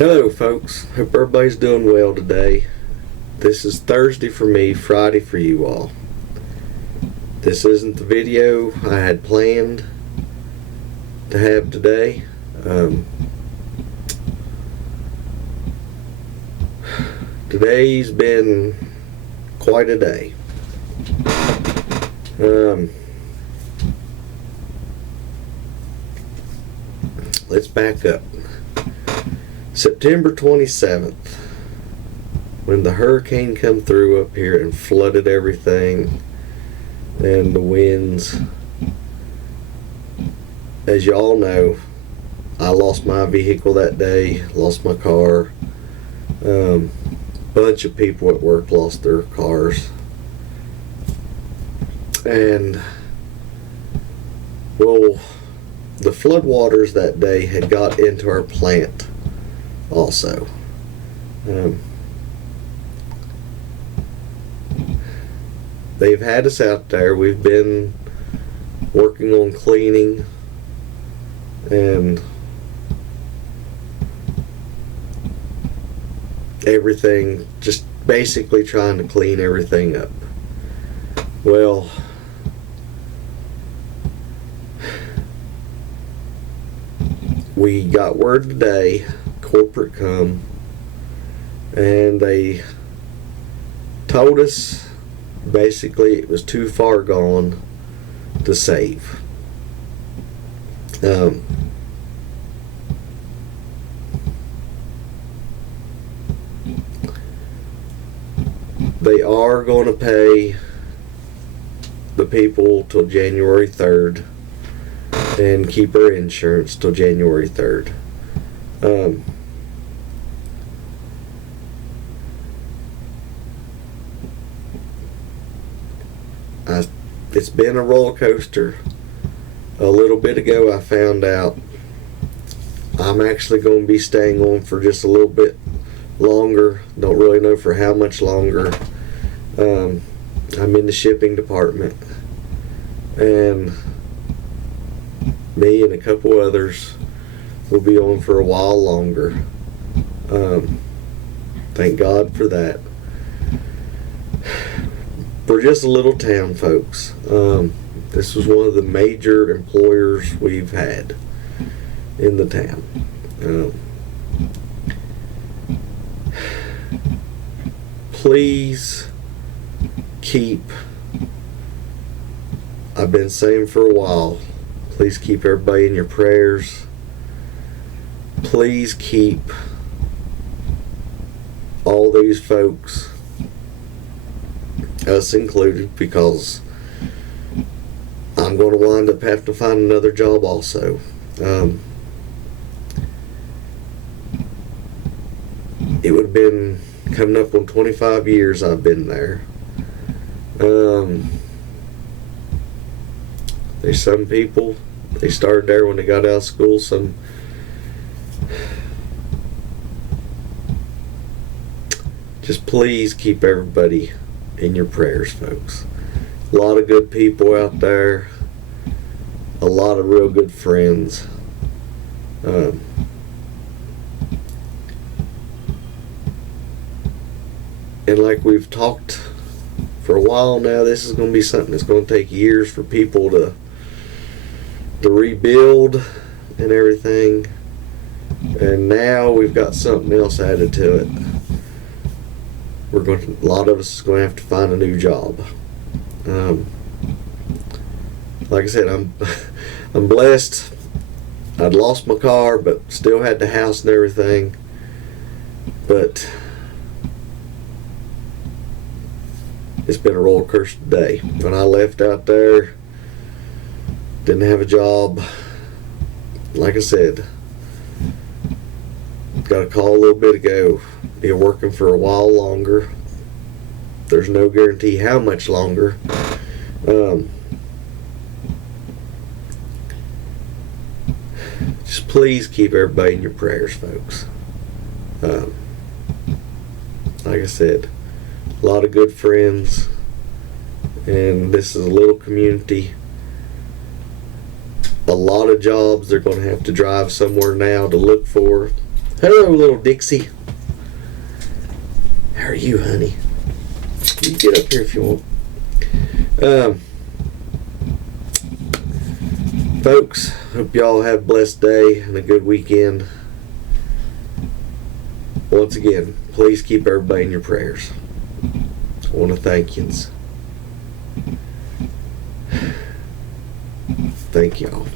Hello folks, hope everybody's doing well today. This is Thursday for me, Friday for you all. This isn't the video I had planned to have today. Today's been quite a day. Let's back up. September 27th, when the hurricane come through up here and flooded everything, and the winds, as you all know, I lost my vehicle that day, lost my car. Bunch of people at work lost their cars, and well, the floodwaters that day had got into our plant also. They've had us out there. We've been working on cleaning and everything, just basically trying to clean everything up. Well, we got word today, corporate come, and they told us basically it was too far gone to save. They are going to pay the people till January 3rd and keep our insurance till January 3rd. It's been a roller coaster. A little bit ago I found out I'm actually going to be staying on for just a little bit longer. Don't really know for how much longer. I'm in the shipping department, and me and a couple others will be on for a while longer. Thank God for that. We're just a little town, folks. This was one of the major employers we've had in the town. Please keep, I've been saying for a while, please keep everybody in your prayers. Please keep all these folks, us included, because I'm going to wind up having to find another job also. It would have been coming up on 25 years I've been there. There's some people, they started there when they got out of school. Some just please keep everybody in your prayers, folks. A lot of good people out there, a lot of real good friends. And like we've talked for a while now, this is going to be something that's going to take years for people to rebuild and everything. And now we've got something else added to it. A lot of us is going to have to find a new job. Like I said, I'm blessed. I'd lost my car, but still had the house and everything. But it's been a roller coaster day. When I left out there, didn't have a job. Like I said, got a call a little bit ago. Be working for a while longer. There's no guarantee how much longer. Just please keep everybody in your prayers, folks. Like I said, a lot of good friends, and this is a little community. A lot of jobs they're going to have to drive somewhere now to look for. Hello, little Dixie. How are you, honey? You can get up here if you want. Folks, hope y'all have a blessed day and a good weekend. Once again, please keep everybody in your prayers. I want to thank yous. Thank y'all.